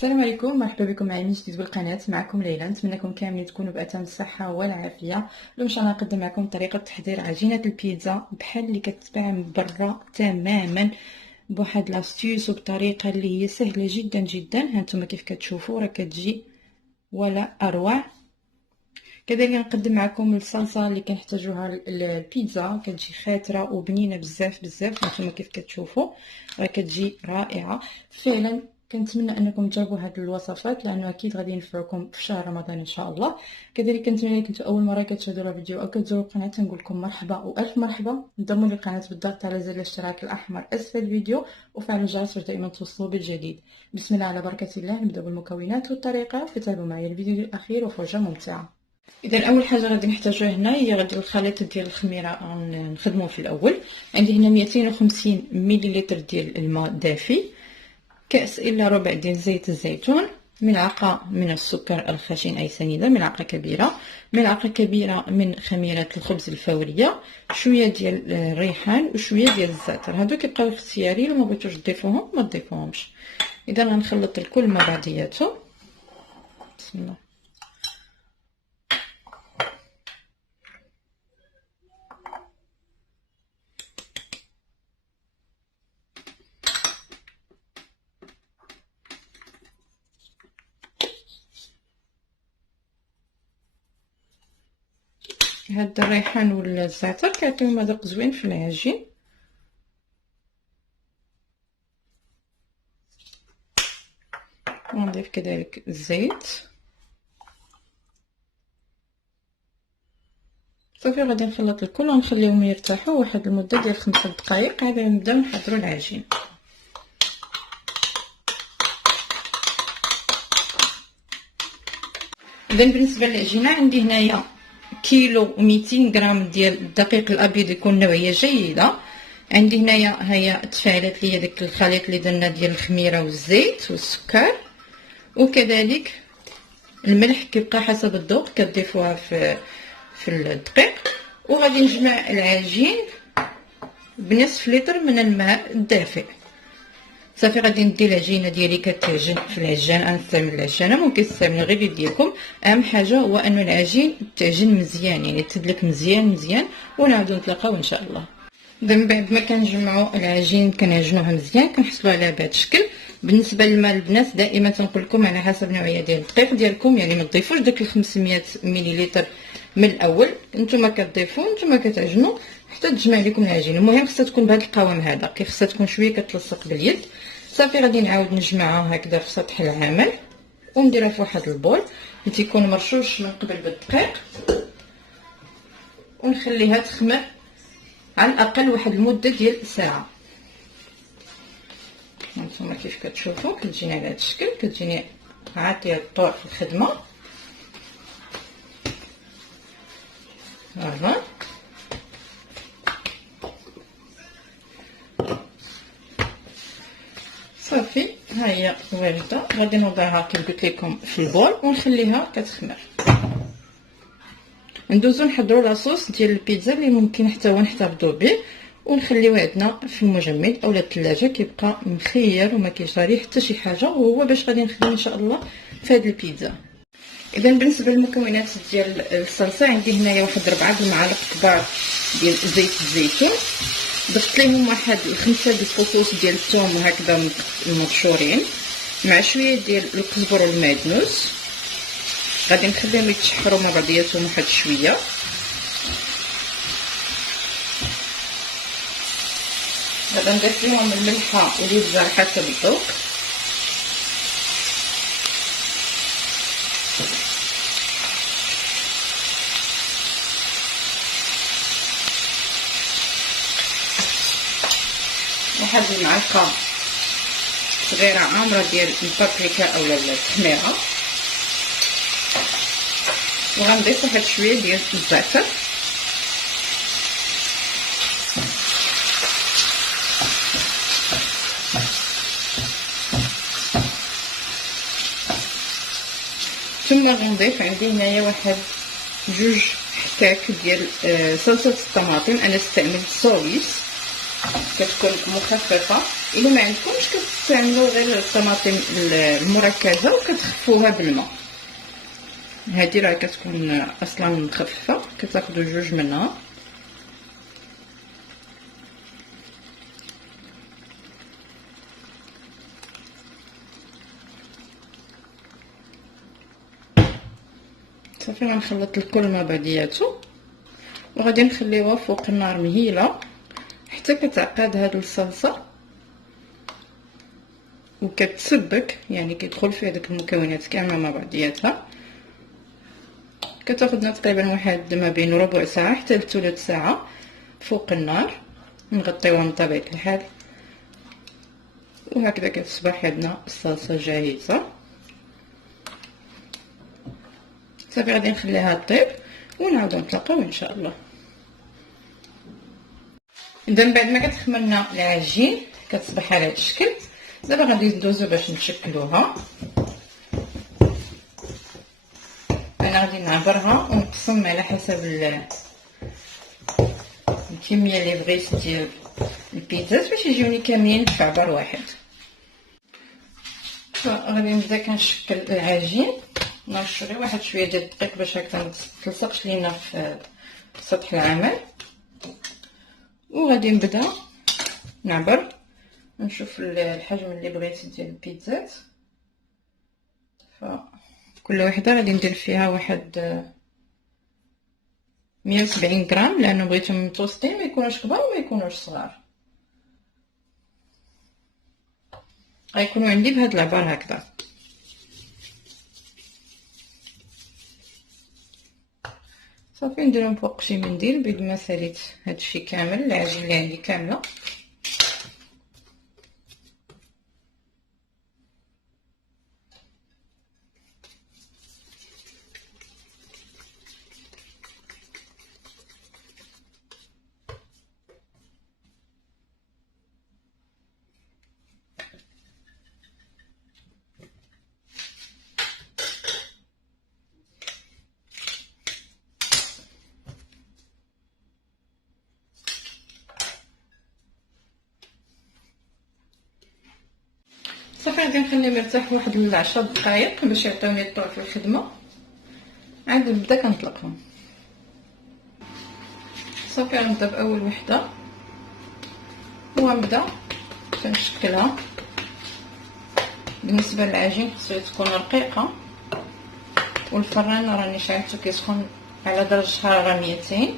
السلام عليكم، مرحبا بكم معي من جديد بالقناه. معكم ليلى. نتمنىكم كاملين تكونوا بأتم الصحه والعافيه. اليوم ان شاء الله نقدم معكم طريقه تحضير عجينه البيتزا بحال اللي كتباع من برا تماما، بواحد لاستيوس وبطريقه اللي هي سهله جدا جدا. هانتوما كيف كتشوفوا راه كتجي ولا اروع. كذلك نقدم معكم الصلصه اللي كنحتاجوها البيتزا، كتجي خاتره وبنينه بزاف بزاف. هانتوما كيف كتشوفوا راه كتجي رائعه فعلا. كنتمنى انكم تجربوا هذه الوصفات لانه اكيد غادي ينفعكم في شهر رمضان ان شاء الله. كذلك كنتمنى كنتو اول مره كتشاهدوا الفيديو او كتزوروا القناه نقول لكم مرحبا والف مرحبا. انضموا للقناه بالضغط على زر الاشتراك الاحمر اسفل الفيديو وفعلوا الجرس باش دائما توصلوا بالجديد. بسم الله على بركه الله. نبدا بالمكونات والطريقه، فتابعوا معي الفيديو للاخير وفرجه ممتعه. اذا اول حاجه غادي نحتاجوها هنا هي غادي الخليط ديال الخميره نخدموه في الاول. عندي هنا 250 ملل ديال الماء دافي، كأس إلا ربع ديال زيت الزيتون، ملعقة من السكر الخشن أي سنيدة، ملعقة كبيرة، ملعقة كبيرة من خميرة الخبز الفورية، شوية ديال الريحان وشوية ديال الزعتر. هادو كيبقاو اختياري، لو ما بغيتوش تضيفوهم ما تضيفوهمش. إذا غنخلط الكل مع بعضياتو. بسم الله. هاد الريحان والزعتر كيعطيو مذاق زوين في العجين. ونضيف كذلك الزيت. صافي غادي نخلط الكل ونخليهم يرتاحوا واحد المده ديال 5 دقائق. هذا نبداو نحضروا العجين. اذا بالنسبه للعجينه عندي هنايا كيلو و200 غرام ديال الدقيق الابيض يكون نوعيه جيده. عندي هنايا هي تفاعلت لي داك الخليط اللي درنا ديال الخميره والزيت والسكر، وكذلك الملح كيبقى حسب الذوق كتضيفوها في الدقيق. وغادي نجمع العجين بنصف لتر من الماء الدافئ. صافي غادي ندي العجينه ديالي كتعجن في العجان. انا نستعمل العجانه، ممكن تستعملوا غير يديكم. اهم حاجه هو ان العجين تعجن مزيان، يعني تدلك مزيان ونعاودو نتلاقاو ان شاء الله. من بعد ما كنجمعوا العجين كنعجنوها مزيان كنحصلوا على بهذا الشكل. بالنسبه للماء البنات دائما تنقول لكم على حسب النوعيه ديال الدقيق ديالكم، يعني ما تضيفوش داك 500 ملل من الاول. نتوما كتضيفوا نتوما كتعجنوا حتى تجمع لكم العجين. المهم خصها تكون بهذا القوام هذا، كي خصها تكون شويه كتلصق باليد. صافي غادي نعاود نجمعها هكذا في سطح العمل ونديرها في واحد البول اللي تيكون مرشوش من قبل بالدقيق، ونخليها تخمر على الاقل واحد المده ديال ساعه. هانتوما كيف كتشوفوا كتجيني على هذا الشكل، كتجيني عاطيه الطور في الخدمه. فوالا صافي ها هي وارده. غادي نوضعها كما قلت لكم في البول ونخليها كتخمر. ندوزو نحضروا لاصوص ديال البيتزا اللي ممكن حتى هو نحتفظوا به ونخليوه عندنا في المجمد اولا الثلاجه، كيبقى مخير وما كيجري حتى شي حاجه، وهو باش غادي نخدم ان شاء الله في هذه البيتزا. اذا بالنسبه للمكونات ديال الصلصه عندي هنايا واحد 4 المعالق كبار ديال زيت الزيتون، ضفت لهم واحد 5 فصوص ديال الثوم هكذا مبشورين مع شويه ديال الكزبر والمعدنوس. غادي نخليهم يتشحروا مع بعضياتهم واحد شويه. غادي نضيف لهم الملحه والابزار حسب الذوق. واحد المعلقه صغيره عامره ديال البابريكا اولا التحميره، وغنضيف واحد شويه ديال الزعتر. ثم غنضيف عندي هنايا واحد 2 حكاك ديال صلصه الطماطم. انا استعملت صويص كتكون مخففه. الا ما عندكمش كتستعملوا غير الطماطم المركزه وكتخفوها بالماء. هذه راه كتكون اصلا مخففه، كتاخذوا جوج منها. صافي غنخلط الكل مع بعضياتو وغادي نخليوها فوق النار مهيله حتى كتعقد هاد الصلصه وكتسبك، يعني كيدخل فيها داك المكونات كامله مع بعضياتها. كتاخذنا تقريبا واحد ما بين ربع ساعه حتى لثلث ساعه فوق النار. نغطيوها بطبيعه الحال وهكذا كتصبح عندنا الصلصه جاهزه. صافي غادي نخليها طيب ونعاودو نتلاقاو ان شاء الله. اذا من بعد ما كتخمرنا العجين كتصبح على هذا الشكل. دابا غادي ندوزو باش نشكلوها. انا غادي نعبرها ونقسم على حسب الكميه اللي بغيت ديال البيتزات باش يجيوني كاملين في عبر واحد. فغادي نبدا كنشكل العجين، نرش غير واحد شويه ديال الدقيق باش هكا متلصقش لينا في سطح العمل. وغادي نبدا نعبر نشوف الحجم اللي بغيت ديال البيتزات. فكل وحده غادي ندير فيها واحد 170 غرام لانه بغيتهم متوسطين، ما يكونوش كبار وما يكونوش صغار. غيكونوا عندي بهاد العبار هكذا. صافي نديرهم فوق شي منديل بيد ما ساليت هادشي كامل، العجين اللي عندي كامله. صافي غادي نخليه مرتاح واحد 10 دقائق باش يعطيوني الطول في الخدمه، عاد نبدا كنطلقهم. صافي غنبدا باول وحده ونبدا كنشكلها. بالنسبه للعجين خصها تكون رقيقه، والفران راني شعلته كيسخن على درجه حراره 200.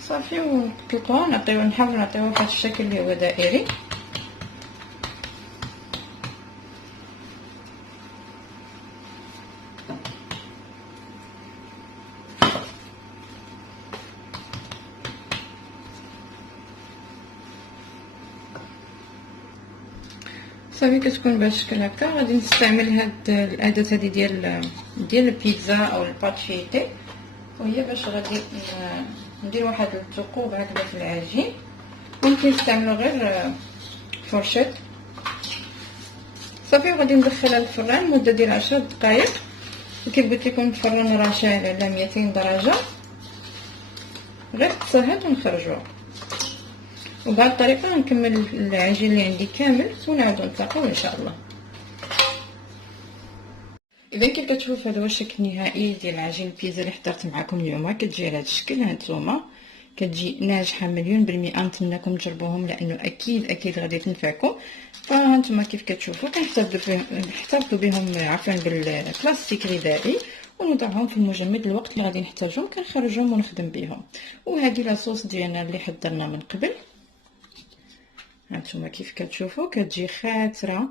صافي ونطلقوها نحاول نعطيوها بهذا الشكل اللي هو دائري. صافي كتكون بهذا الشكل هكا. غادي نستعمل هاد الاداه هذه ديال البيتزا او الباتشيتي، وهي باش غادي ندير واحد الثقوب هكذا في العجين. ممكن تستعملوا غير فرشات. صافي وغادي ندخلها للفران مده ديال 10 دقائق. وكيف قلت لكم الفران راه شاعل على 200 درجه، غير تسهل ونخرجوها. وبهذه الطريقه نكمل العجين اللي عندي كامل ونعاودو نتلاقاو ان شاء الله. اذا كيف كتشوفوا هذا هو الشكل النهائي ديال العجين البيتزا اللي حضرت معكم اليوم. كتجي على هذا الشكل، هانتوما كتجي ناجحه 100%. نتمنىكم تجربوهم لانه اكيد غادي تنفعكم. فهانتوما كيف كتشوفوا كنحتفظوا بهم عفوا بالبلاستيك غذائي ونوضعهم في المجمد الوقت اللي غادي نحتاجهم كنخرجهم ونخدم بهم. وهذه لاصوص ديالنا اللي حضرنا من قبل. هانتوما كيف كتشوفوا كتجي خاتره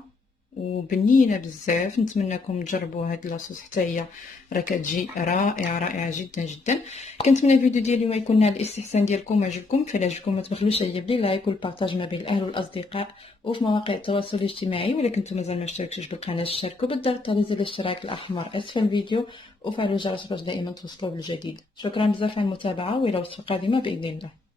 وبنينه بزاف. نتمنىكم تجربوا هاد لاصوص حتى هي راه كتجي رائعه جدا جدا. كنتمنى الفيديو ديالي اليوم يكون نال الاستحسان ديالكم وعجبكم. فلا عجبكم ما تبخلوش عليا بلي لايك والبارطاج ما بين الاهل والاصدقاء وفي مواقع التواصل الاجتماعي. ولا كنتم مازال ما اشتركتوش بالقناه اشتركوا بالضغط على زر الاشتراك الاحمر اسفل الفيديو وفعلوا الجرس باش دائما توصلوا بالجديد. شكرا بزاف على المتابعه والى وصفه قادمه باذن الله.